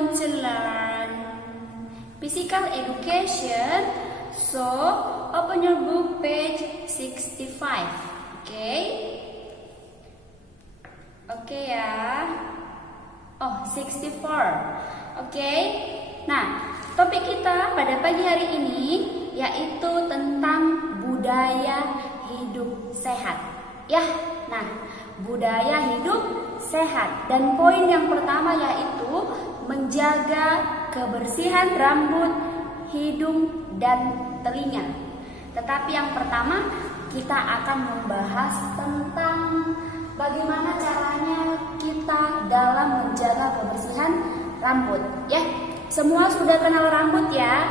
want to learn physical education, so open your book page 65. Oke ya. Oh, 64. Nah, topik kita pada pagi hari ini yaitu tentang budaya hidup sehat. Ya, nah, budaya hidup sehat. Dan poin yang pertama yaitu menjaga kebersihan rambut, hidung, dan telinga. Tetapi yang pertama kita akan membahas tentang bagaimana caranya kita dalam menjaga kebersihan rambut. Ya, semua sudah kenal rambut ya.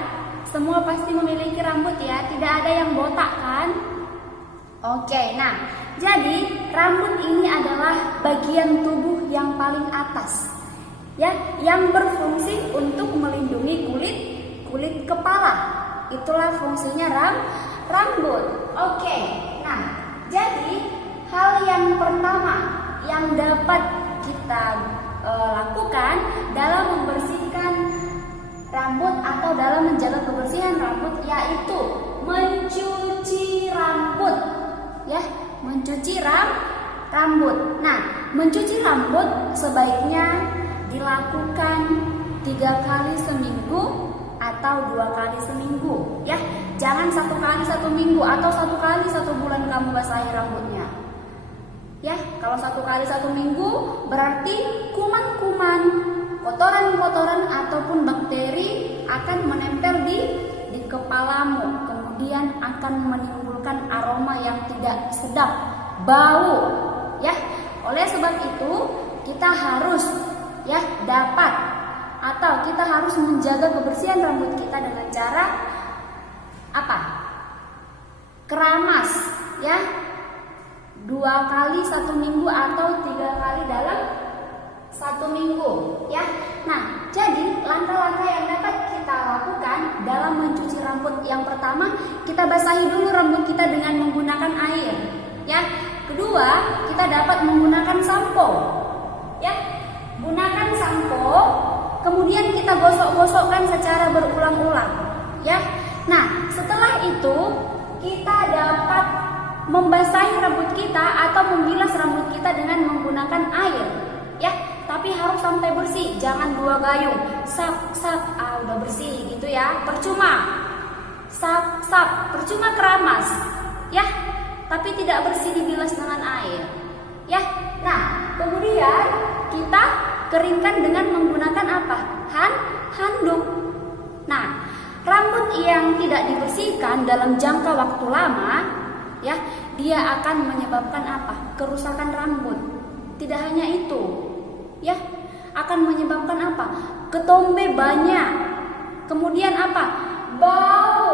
Semua pasti memiliki rambut ya. Tidak ada yang botak kan? Nah, jadi rambut ini adalah bagian tubuh yang paling atas, ya, yang berfungsi untuk melindungi kulit kepala. Itulah fungsinya rambut. Nah, jadi hal yang pertama yang dapat kita lakukan dalam membersihkan rambut atau dalam menjaga kebersihan rambut yaitu mencuci rambut. Ya, mencuci rambut. Nah, mencuci rambut sebaiknya dilakukan 3 kali seminggu atau 2 kali seminggu. Ya, jangan 1 kali 1 minggu atau 1 kali 1 bulan kamu basahi rambutnya. Ya, kalau 1 kali 1 minggu berarti kuman-kuman, kotoran-kotoran ataupun bakteri akan menempel di kepalamu. Kemudian akan menimbulkan aroma yang tidak sedap, bau, ya. Oleh sebab itu kita harus dapat atau kita harus menjaga kebersihan rambut kita dengan cara apa? Keramas, ya. 2 kali 1 minggu atau 3 kali dalam 1 minggu, ya. Nah, jadi langkah-langkah yang dapat kita lakukan dalam mencuci rambut, yang pertama kita basahi dulu rambut kita dengan menggunakan air, ya. Kedua, kita dapat menggunakan sampo, ya. Gunakan sampo, kemudian kita gosok-gosokkan secara berulang-ulang, ya. Nah, setelah itu kita dapat membasahi rambut kita atau membilas rambut kita dengan menggunakan air, ya. Tapi harus sampai bersih, jangan 2 gayung, sap, udah bersih gitu ya, percuma. Sap, percuma keramas, ya. Tapi tidak bersih dibilas dengan air, ya. Nah, kemudian kita keringkan dengan menggunakan apa? Handuk. Nah, rambut yang tidak dibersihkan dalam jangka waktu lama, ya, dia akan menyebabkan apa? Kerusakan rambut. Tidak hanya itu, ya, akan menyebabkan apa? Ketombe banyak. Kemudian apa? Bau.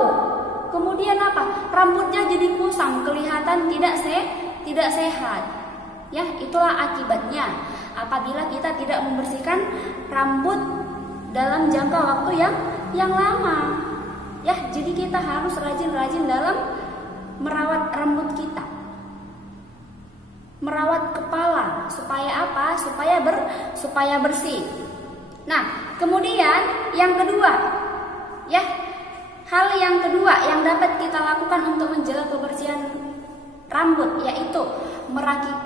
Kemudian apa? Rambutnya jadi kusam, kelihatan tidak sehat. Ya, itulah akibatnya apabila kita tidak membersihkan rambut dalam jangka waktu yang lama. Ya, jadi kita harus rajin-rajin dalam merawat rambut kita. Merawat kepala supaya apa? Supaya bersih. Nah, kemudian yang kedua, ya, hal yang kedua yang dapat kita lakukan untuk menjaga kebersihan rambut yaitu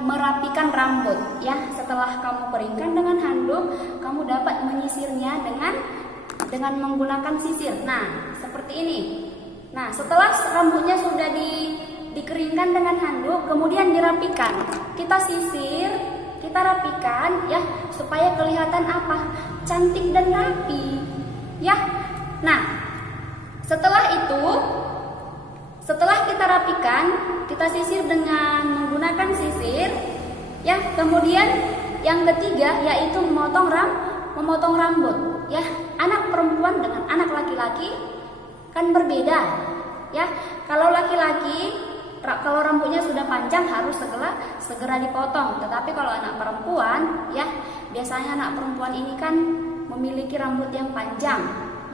merapikan rambut, ya. Setelah kamu keringkan dengan handuk, kamu dapat menyisirnya dengan menggunakan sisir. Nah, seperti ini. Nah, setelah rambutnya sudah dikeringkan dengan handuk, kemudian dirapikan. Kita sisir, kita rapikan, ya, supaya kelihatan apa? Cantik dan rapi, ya. Nah, setelah kita rapikan, kita sisir dengan menggunakan sisir, ya. Kemudian yang ketiga yaitu memotong rambut, ya. Anak perempuan dengan anak laki-laki kan berbeda, ya. Kalau laki-laki, kalau rambutnya sudah panjang harus segera dipotong. Tetapi kalau anak perempuan, ya, biasanya anak perempuan ini kan memiliki rambut yang panjang,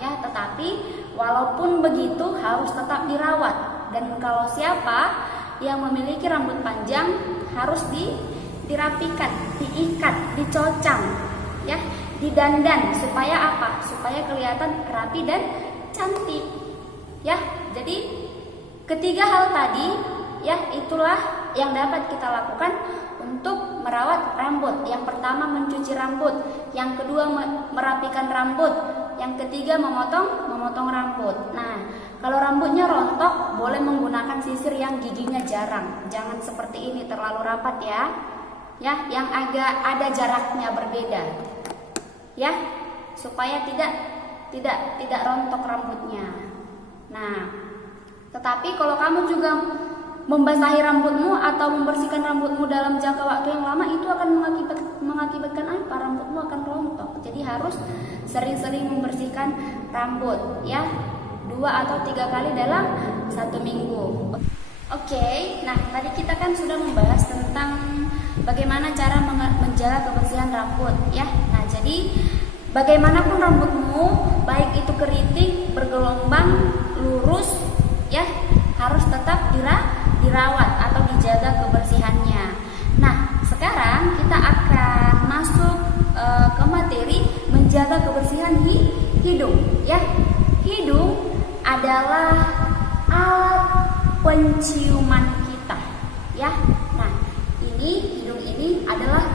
ya. Tetapi walaupun begitu harus tetap dirawat. Dan kalau siapa yang memiliki rambut panjang harus dirapikan, diikat, dicocang, ya. didandan supaya apa? Supaya kelihatan rapi dan cantik. Ya, jadi ketiga hal tadi ya itulah yang dapat kita lakukan untuk merawat rambut. Yang pertama mencuci rambut, yang kedua merapikan rambut, yang ketiga memotong rambut. Nah, kalau rambutnya rontok boleh menggunakan sisir yang giginya jarang. Jangan seperti ini terlalu rapat ya. Ya, yang agak ada jaraknya berbeda. Ya, supaya tidak rontok rambutnya. Nah, tetapi kalau kamu juga membasahi rambutmu atau membersihkan rambutmu dalam jangka waktu yang lama, itu akan mengakibatkan apa? Rambutmu akan rontok. Jadi harus sering-sering membersihkan rambut ya, 2 atau 3 kali dalam 1 minggu. Oke, nah tadi kita kan sudah membahas tentang bagaimana cara menjaga kebersihan rambut ya. Nah, jadi bagaimanapun rambutmu, baik itu keriting, bergelombang, lurus ya, harus tetap dirawat atau dijaga kebersihannya. Nah, sekarang kita akan masuk ke materi menjaga kebersihan hidung ya. Hidung adalah alat penciuman kita ya. Nah, hidung ini adalah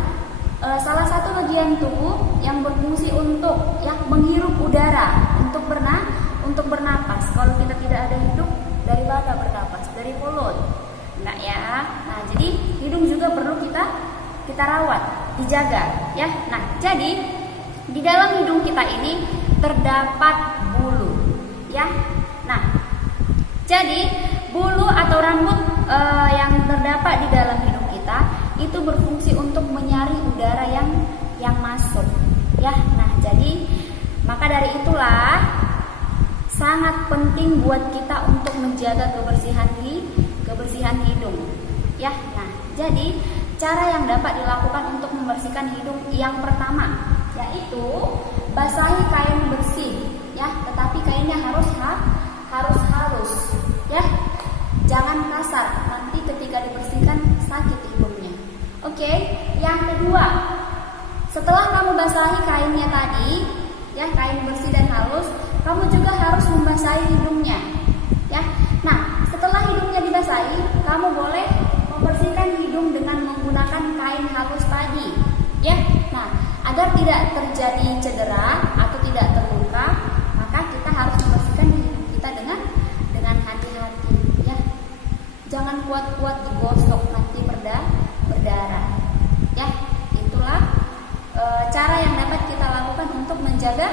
salah satu bagian tubuh yang berfungsi untuk ya menghirup udara, untuk bernapas. Kalau kita tidak ada hidung, dari mana bernapas? Dari mulut. Enggak ya. Nah, jadi hidung juga perlu kita rawat, dijaga ya. Nah, jadi di dalam hidung kita ini terdapat bulu ya. Nah, jadi bulu atau rambut yang terdapat di dalam hidung kita itu berfungsi untuk menyaring udara yang masuk ya. Nah, jadi maka dari itulah sangat penting buat kita untuk menjaga kebersihan hidung ya. Nah, jadi cara yang dapat dilakukan untuk membersihkan hidung yang pertama yaitu basahi kain bersih ya, tetapi kainnya harus halus ya. Jangan kasar, nanti ketika dibersihkan sakit hidungnya. Oke, yang kedua, setelah kamu basahi kainnya tadi ya, kain bersih dan halus, kamu juga harus membasahi hidungnya ya. Nah, setelah hidungnya dibasahi, kamu boleh membersihkan hidung dengan menggunakan kain halus tadi ya. Nah, agar tidak terjadi cedera atau tidak terluka, maka kita harus membersihkan hidung kita dengan hati-hati ya. Jangan kuat-kuat digosok, nanti berdarah ya. Itulah cara yang dapat kita lakukan untuk menjaga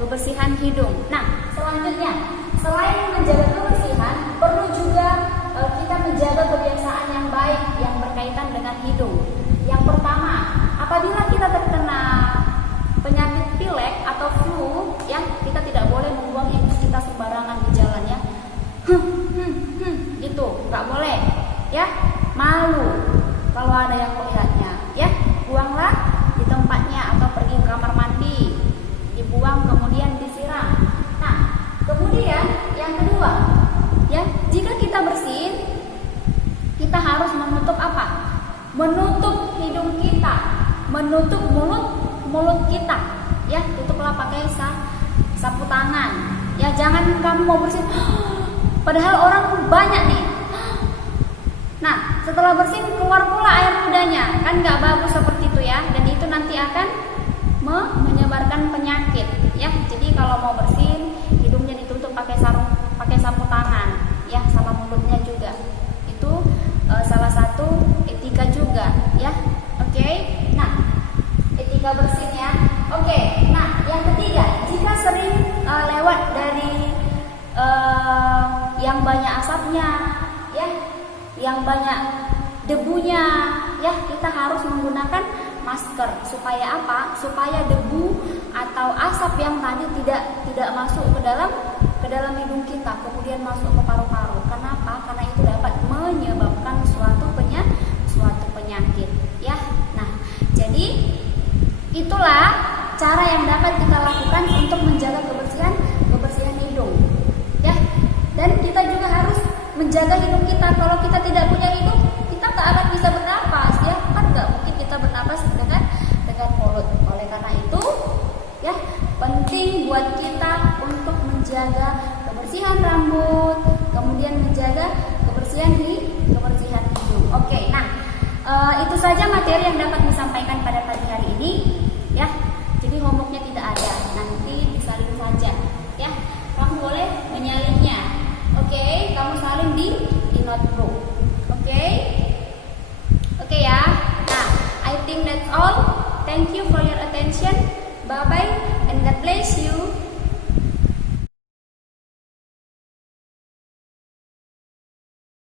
kebersihan hidung. Nah, selanjutnya, selain menjaga kebersihan, perlu juga kita menjaga kebiasaan yang baik yang berkaitan dengan hidung. Yang pertama, apabila kita terkena penyakit pilek atau flu ya, kita tidak boleh membuang infus kita sembarangan di jalan ya. Gitu, nggak boleh ya. Malu kalau ada yang melihatnya ya. Buanglah di tempatnya atau pergi ke kamar mandi, dibuang kemudian disiram. Nah, kemudian yang kedua ya, jika kita bersin, kita harus menutup apa? Menutup hidung kita, menutup mulut kita ya. Tutuplah pakai sapu tangan ya. Jangan kamu mau bersin padahal orang banyak nih. Nah, setelah bersin keluar pula air ludahnya, kan nggak bagus seperti itu ya. Dan itu nanti akan menyebarkan penyakit ya. Jadi kalau mau bersin, hidungnya ditutup pakai sapu tangan ya, sama mulutnya juga. Itu salah satu etika juga ya. Oke. Nah, etika bersin ya. Oke. Nah, yang ketiga, jika sering lewat dari yang banyak asapnya ya, yang banyak debunya ya, kita harus menggunakan masker. Supaya apa? Supaya debu atau asap yang tadi tidak masuk ke dalam hidung kita, kemudian masuk ke paru-paru. Kenapa? Karena itu dapat menyebabkan suatu penyakit ya. Nah, jadi itulah cara yang dapat kita lakukan untuk menjaga kebersihan hidung ya. Dan kita juga harus menjaga hidung kita. Kalau kita tidak punya hidung, kita nggak akan bisa bernapas ya. Kan nggak mungkin kita bernapas dengan mulut. Oleh karena itu, buat kita untuk menjaga kebersihan rambut, kemudian menjaga kebersihan hidung. Oke, nah itu saja materi yang dapat disampaikan pada pagi hari ini, ya. Jadi homeworknya tidak ada, nanti disalin saja, ya. Kamu boleh menyalinnya, oke? Kamu salin di notebook, oke? Oke ya. Nah, I think that's all. Thank you for your attention. Bye bye and God bless you.